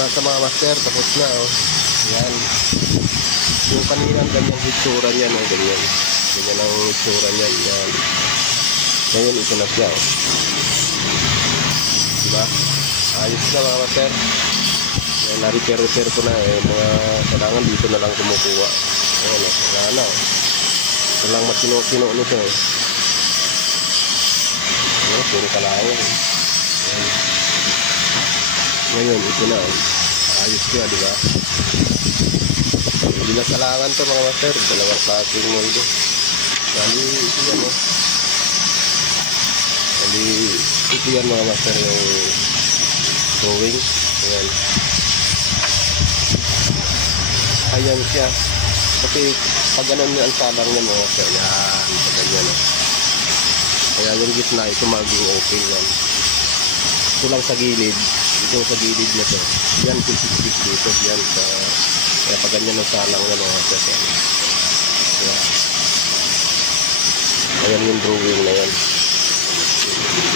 na sa mga master, tapos na oh. Yan. Yung kanina ganyang hitsura niyan oh, ganyan. Ganyan ang hitsura niyan. Yan. Ngayon ito na siya oh. Diba? Ayos na mga master. Yan, na-repair ko na eh. Mga kailangan dito na lang kumukuha. Ayan oh, wala na oh. Ito lang matino-tino nito eh. Ayan, puro kalayan eh. Ngayon ito na oh. Ayos siya, diba? Hindi na salangan to mga master. Dalawang klaseng molde. Kali ito yan oh. Kali ito yan mga master, yung drawing. Ayan. Ayan siya. Kasi pag ganun ang salang niya mga master. Yan. Pag ganyan oh. Kaya yung gitna ito maging okay yan. Ito lang sa gilid. Ito sa gilid na to. Yan pisik-pisik dito. Yan sa... Kaya pag ganyan ang salang niya mga master. Ayan. Ayan yung drawing na yan.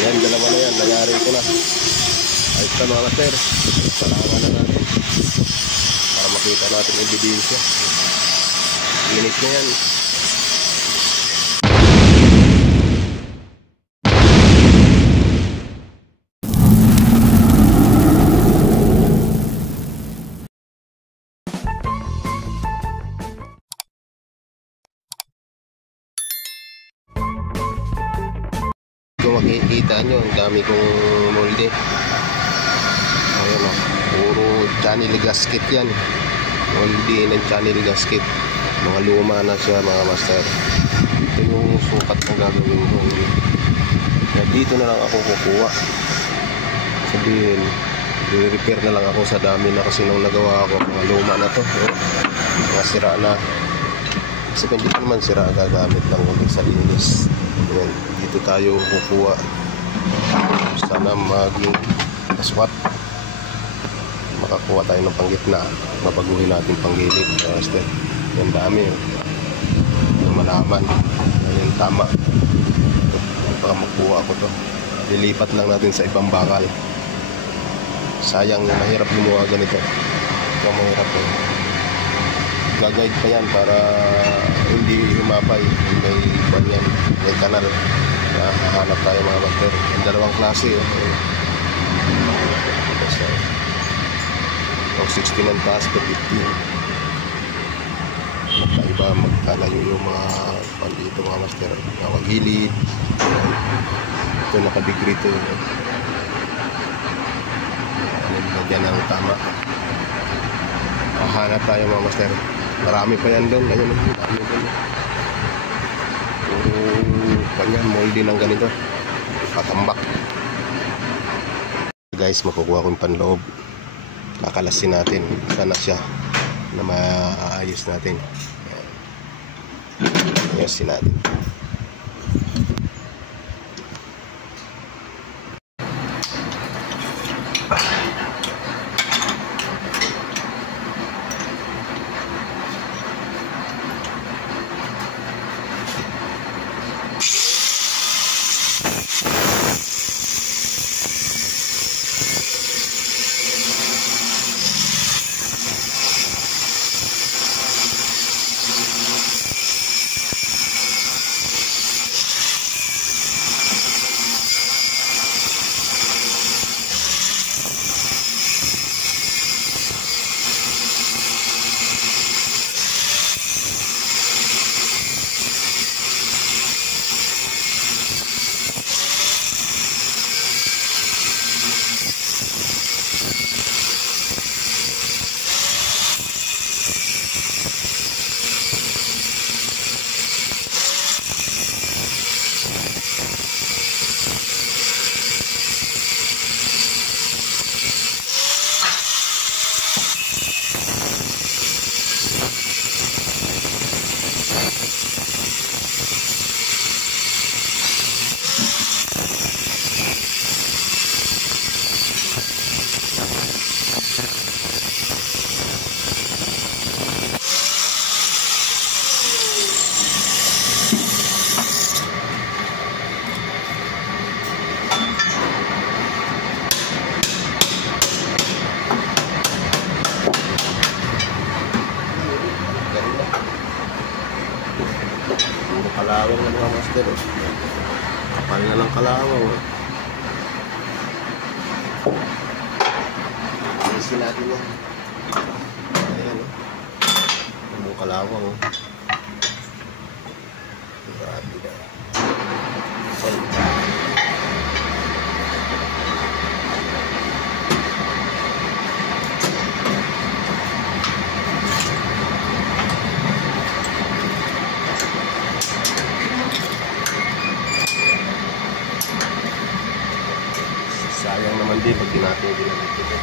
Ayan, dalawa na yan. Nangyari ko na. Ayos na mga master. Salangan na natin. Para makita natin yung ebidensya. Linis na yan. Kung makikita nyo, ang dami kong molde. Ayan o, puro channel gasket yan. Molde ng channel gasket. Mga luma na siya mga master. Ito yung sukat ng gagawin ko. Dito na lang ako kukuha. Sabihin, i-repair na lang ako sa dami na kasi nung nagawa ako. Mga luma na to. Mga sira na. Kasi kung dito naman sira, gagamit lang ulit sa linis. Ayan, dito tayo kukuha. Sana maging swap. Makakuha tayo ng panggitna. Mapaguhin natin panggilid. Master. Yan dami yung malaman. Yan tama. Baka makuha ko to. Lilipat lang natin sa ibang bakal. Sayang, mahirap gumawa ganito. Ito mahirap eh. Gagayad pa yan para hindi humapay. May banyan, may kanal. Hahanap tayo mga master. Yung dalawang klase oh. Yung 60 ng taas to 15. Magkaiba, magkalayo yung mga pandito mga master. Nakagilid. Ito nakadegree ito. Yan ang tama. Hahanap tayo mga master. Marami pa yan doon. Ayun, marami doon. Puro kanyan, molde ng ganito. Patambak. Guys, makukuha ko yung panloob. Kakalasin natin. Sana siya na maayos natin. Ayusin natin. master. Kapal na ng kalawang. Isi natin yan. Ayan o. Yung kalawang o. Grabe na. Sayang naman din pag tinatugin naman ito.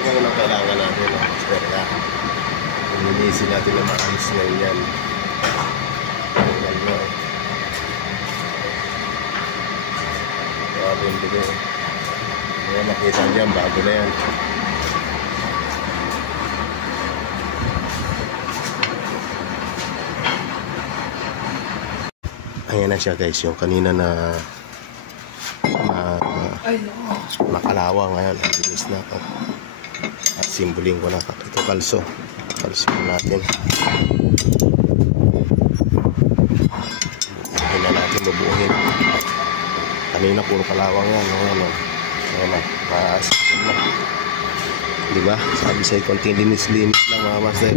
Ito ang kailangan natin ng master. Linisin natin na maayos ngayon yan. Ayan mo. Grabe yung dugo. Kaya makita niyan, bago na yan. Ayan na siya guys, yung kanina na nakalawang ngayon, linis na ako. At simboling ko na ito kalso natin. Bubuhin na natin, bubuhin. Kanina puro kalawang yan. Ayan na, maasin na. Diba? Sabi sa'yo, konting linis-linis lang mga master.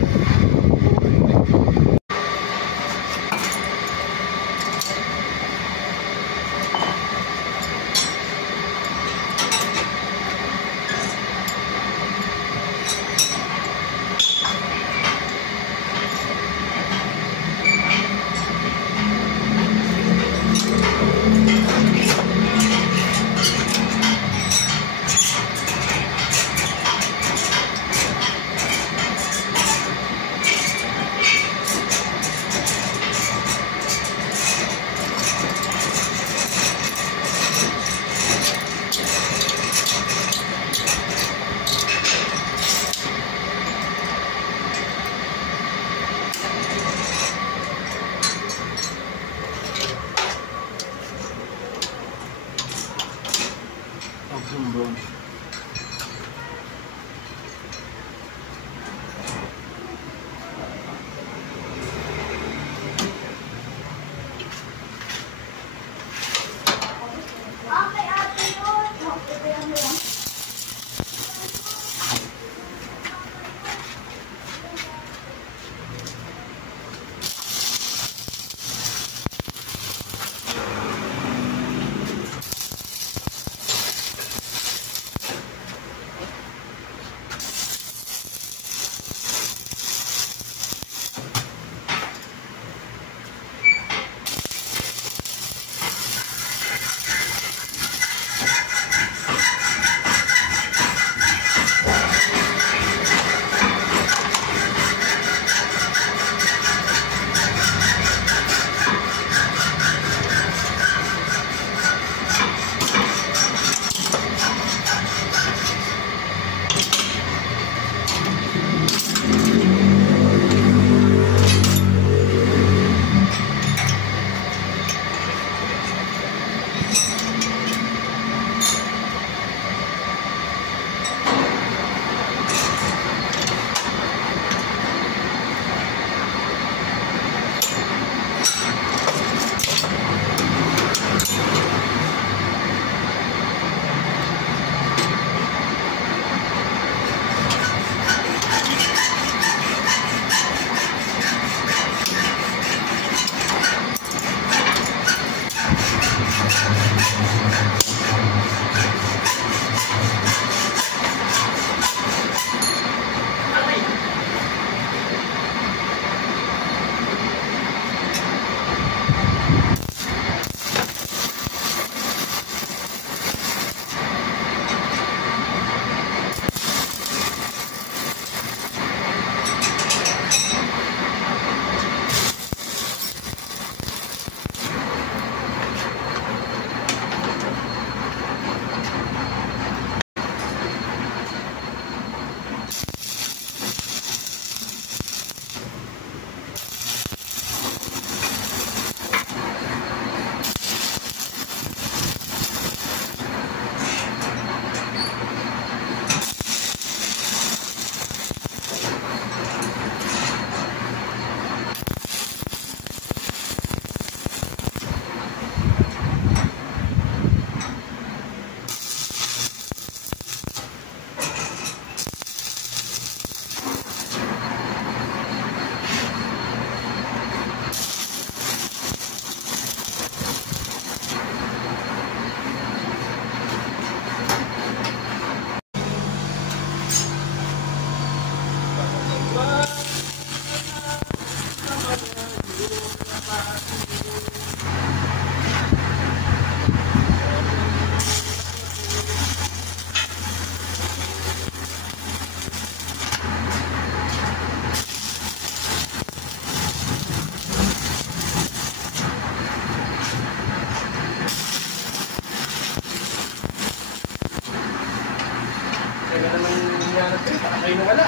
Kaya naman nangyari ito, baka kayo nawala.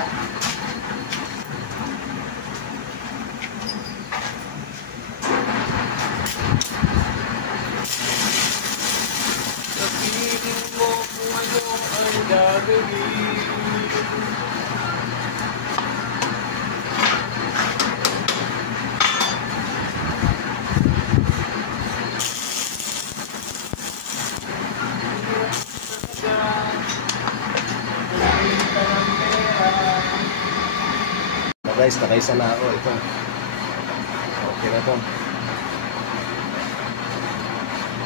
Sabihin mo kung ano ang gagawin. Guys, nakaisa na ako. Ito. Okay na to.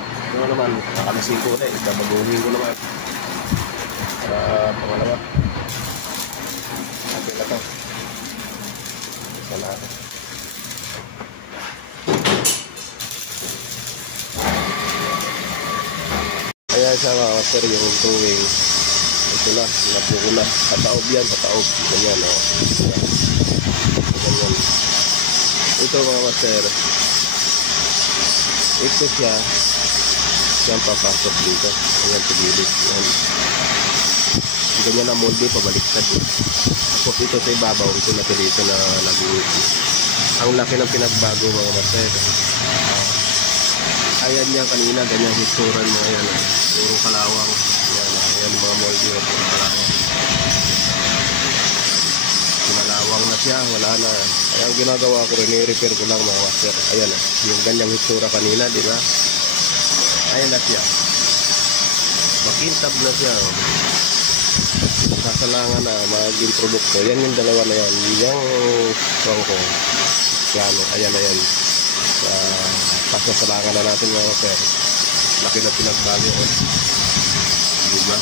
Ito naman, nakalasin ko ulit. Babaguhin ko naman. Para pangalawa. Okay na to. Isa na ako. Kaya siya mga master yung towing. Ito na, sinapo ko na. Pataob yan, pataob. Ganyan, o. Ganyan. Ito mga master. Ito siya. Yan papasok dito. Ayan, pagilid. Yan. Ganyan na molde, pabaliktad. Tapos ito sa ibabaw. Ito na dito na nag-uwi. Ang laki ng pinagbago mga master. Ayan niya kanina, ganyan hisuran mo. Ayan, puro kalawang. Ayan mga molde, puro kalawang. Pinalawang na siya, wala na. Kaya ang ginagawa ko, rini-repair ko lang mga master. Ayan, yung ganyang hitsura kanina, di ba? Ayan na siya. Makintab na siya. Sasalangan na, maging produkto. Yan yung dalawa na yan. Yung ko, plano. Ayan na yan. Pasasalangan na natin mga master. Laki na pinagbago ko. Diba?